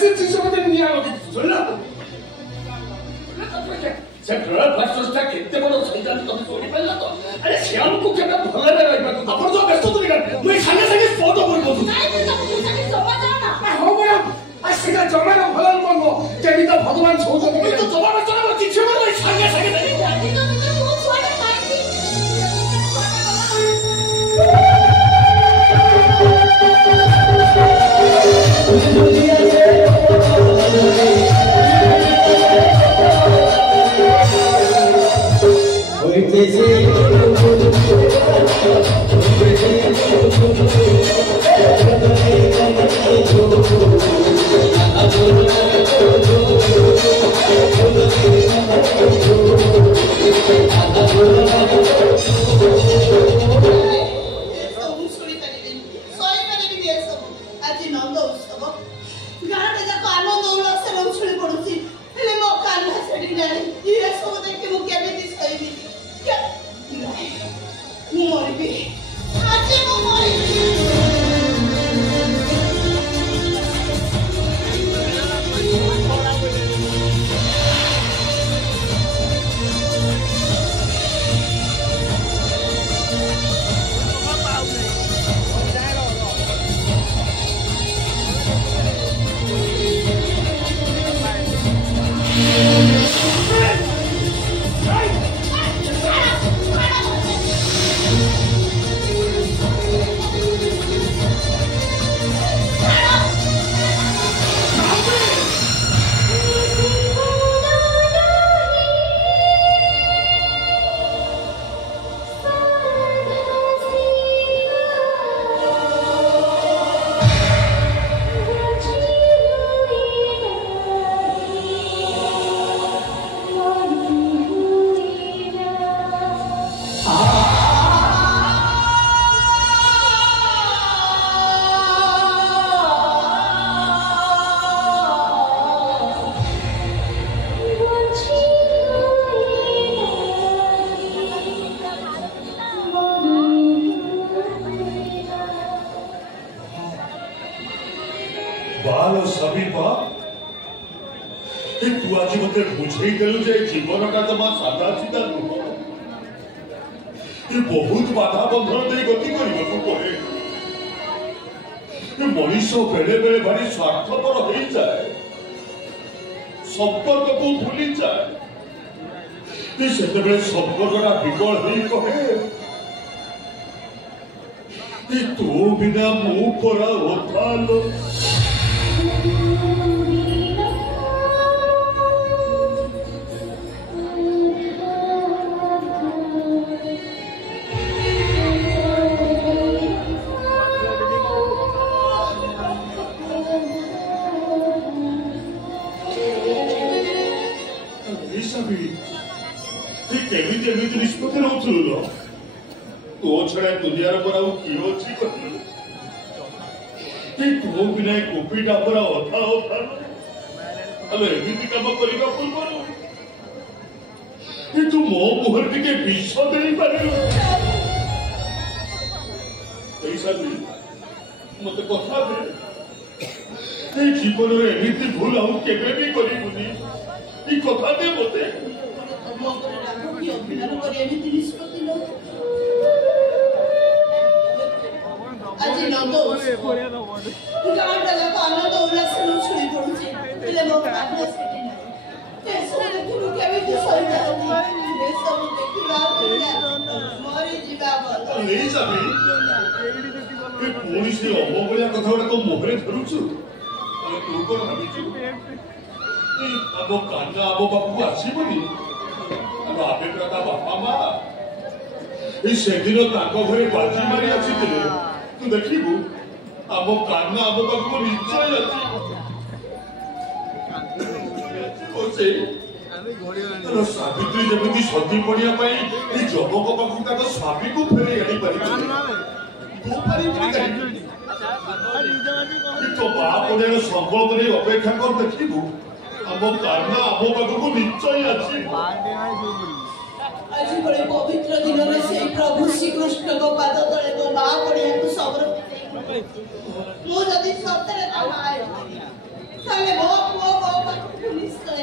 ऐसे चीजों में नहीं आओगे सुन लो से घर फसस्टा कितने बड़ो संतान तो सोनी पड़ला तो अरे श्याम को केना भला रे रहबा अपन तो व्यस्त तुम कर मैं संगे संगे फोटो करबो नहीं तो तुम संगे जमा जाना हो बड़ा आसिका जमा न भला करबो केबी तो भगवान छौ तो मैं तो जमा न चला किछ में संगे संगे नहीं तो तुम बहुत छोटे माइकी जीवन का जमा सादा सीधा नुह ये बहुत बाधा बंधन दे गति करने पड़े मनीष बेले बेले भारी स्वार्थपर हो जाए संपर्क को भूली जाए से संपर्कटा विकल हो कहे तू बिना मु परा ओथालो निष्पत्ति रोचुलो तो छड़ा दुनिया पर आउ की अछि कहलु तो बिना कोपीटा पर अथा अले एमिति काम करिबा पूर्व तू मो मुहर टिके विष देई पारिलु पैसा दे मते कथा दे जीवन रे एमिति भूल आउ केबे भी करिबुनी ई कथा दे मते আজি নন্দোষ গাঁটা লাগ আনন্দ উল্লাসে ছুঁই পড়ছে এলে মো কান্না সেটি না তেসরে তুমি কেমিতি সইতানি এসব দেখিবা মরি ଯିବା বল নেই যাবি এ পুনি সে অমঙ্গলিয়া কথা গুড়া মুহরে ধরুছু তু কোন ভাবিছু আবো কান্না আবো বাপু আসিবনি आपे प्रता बापा मा से दिन घरे बाजी मारी अच्छी तू देखू आम कान्ना आम पाक निश्चय सावित्री जमी सती पड़िया जमक पाक स्वामी को फेरे आनी तो बाप संकल्प नहीं अपेक्षा कर देखू आम कान्ना आम पाक निश्चय आज बड़े पवित्र दिन में से प्रभु श्री कृष्ण को पाद तले को मां पड़िया को समर्पित मु जदी सत्य रे माय ତାହେଲେ ମୋ ପୁଅ ମୋ ପାଖକୁ ନିଶ୍ଚୟ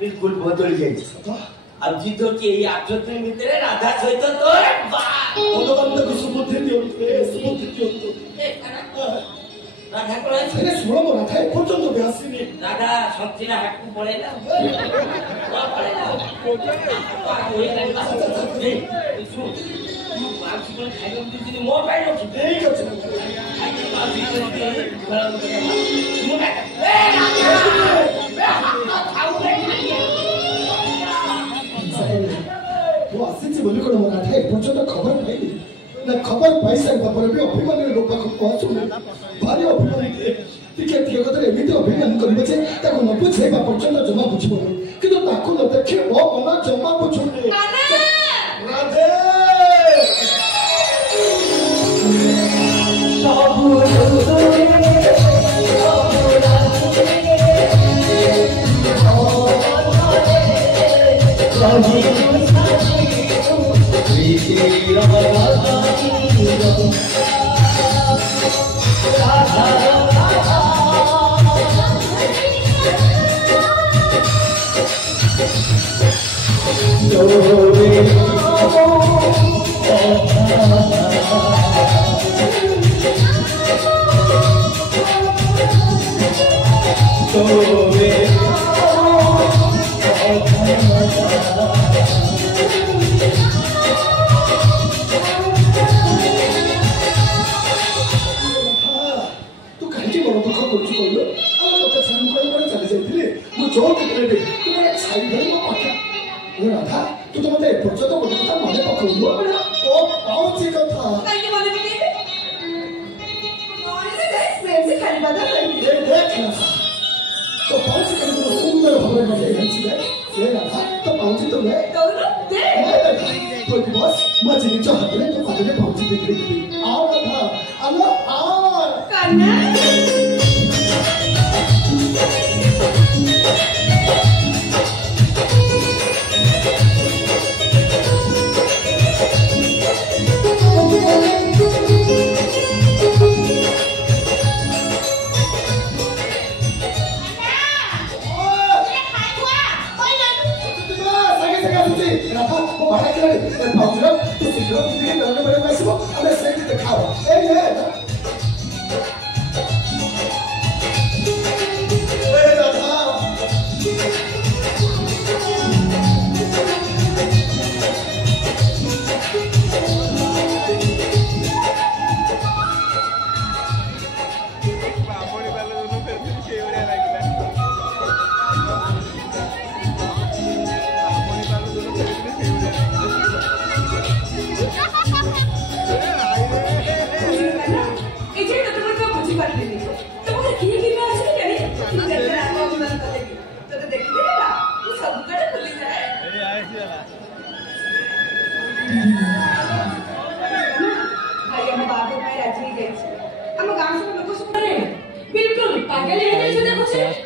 बिल्कुल बदल जाए अब जीतो कि आठों मित्र राधा सहित तो भगवान को सुबुद्धि दियो राधा को ସେଟା ଶୁଣ ମୋ ରାଧା ଏପର୍ଯ୍ୟନ୍ତ ବି ଆସିନି ରାଧା ସଚିନା ହାଟକୁ ପଳେଇଲା ମୋ ପାଇଁ ଅଛି ଠିକ ଅଛି ମୁଁ ଆସିଛି ବୋଲି କଣ ମୋ ରାଧା ଏପର୍ଯ୍ୟନ୍ତ ଖବର ପାଇନି ନା ଖବର ପାଇସାରିବା ପରେ ବି ଅଭିମାନରେ ମୋ ପାଖକୁ ଆସୁନି ଭାରି ଅଭିମାନ ଟିକେ ଟିକେ କଥାରେ ଏମିତି ଅଭିମାନ କରିବ ଯେ ତାକୁ ନ ବୁଝେଇବା ପର୍ଯ୍ୟନ୍ତ ଜମା ବୁଝିବନି କିନ୍ତୁ ତାକୁ ନ ଦେଖି ମୋ ମନ ଜମା ବୁଝୁନି ରାଧେ ସବୁ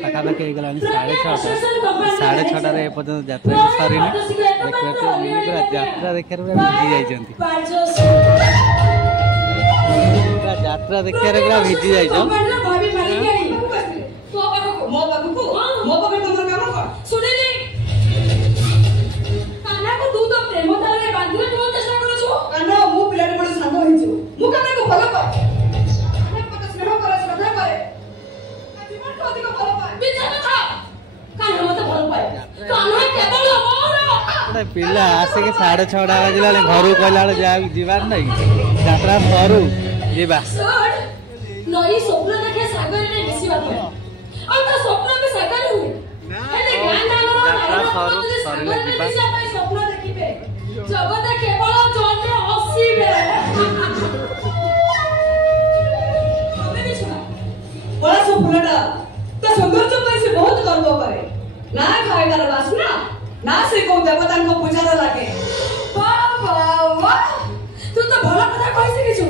ପାଖାପାଖି ହେଇଗଲାଣି 6:30 ଏପର୍ଯ୍ୟନ୍ତ ଯାତ୍ରା ସରିନି। ପୁରା ଯାତ୍ରା ଦେଖିବାରେ ପୁରା ଭିଜି ଯାଇଛନ୍ତି। ଯାତ୍ରା ଦେଖିବାରେ ପୁରା ଭିଜି ଯାଇଛ। ପିଲା ଆସିକି 6:30 ବାଜିଲା ଘରକୁ କହିଲା ବେଳେ ଯାହା ଯିବାର ନାହିଁ ଯାତ୍ରା ସରୁ ଯିବା। ନଈ ସ୍ୱପ୍ନ ଦେଖେ ସାଗରରେ ମିଶିବା ପାଇଁ ଆଉ ତା ସ୍ୱପ୍ନ ବି ସାକାର ହୁଏ। ହେଲେ ଗାଁ ଗାଁର ସରିଲେ ଯିବା ସ୍ୱପ୍ନ ଦେଖିବେ ଜଗତ କେବଳ ଚନ୍ଦ୍ର ହସିବେ। ବड़ा ଫୁଲଟା ତା ସୌନ୍ଦର୍ଯ୍ୟ ପାଇଁ ସେ ବହୁତ ଗର୍ବ କରେ। ନା ଖାଏ ତାର ବାସ୍ନା ନା ସେ କୋଉ ଦେବତାଙ୍କ ପୂଜାର ଲାଗେ। ତୁ ତ ଭଲ କଥା କହି ଶିଖିଛୁ।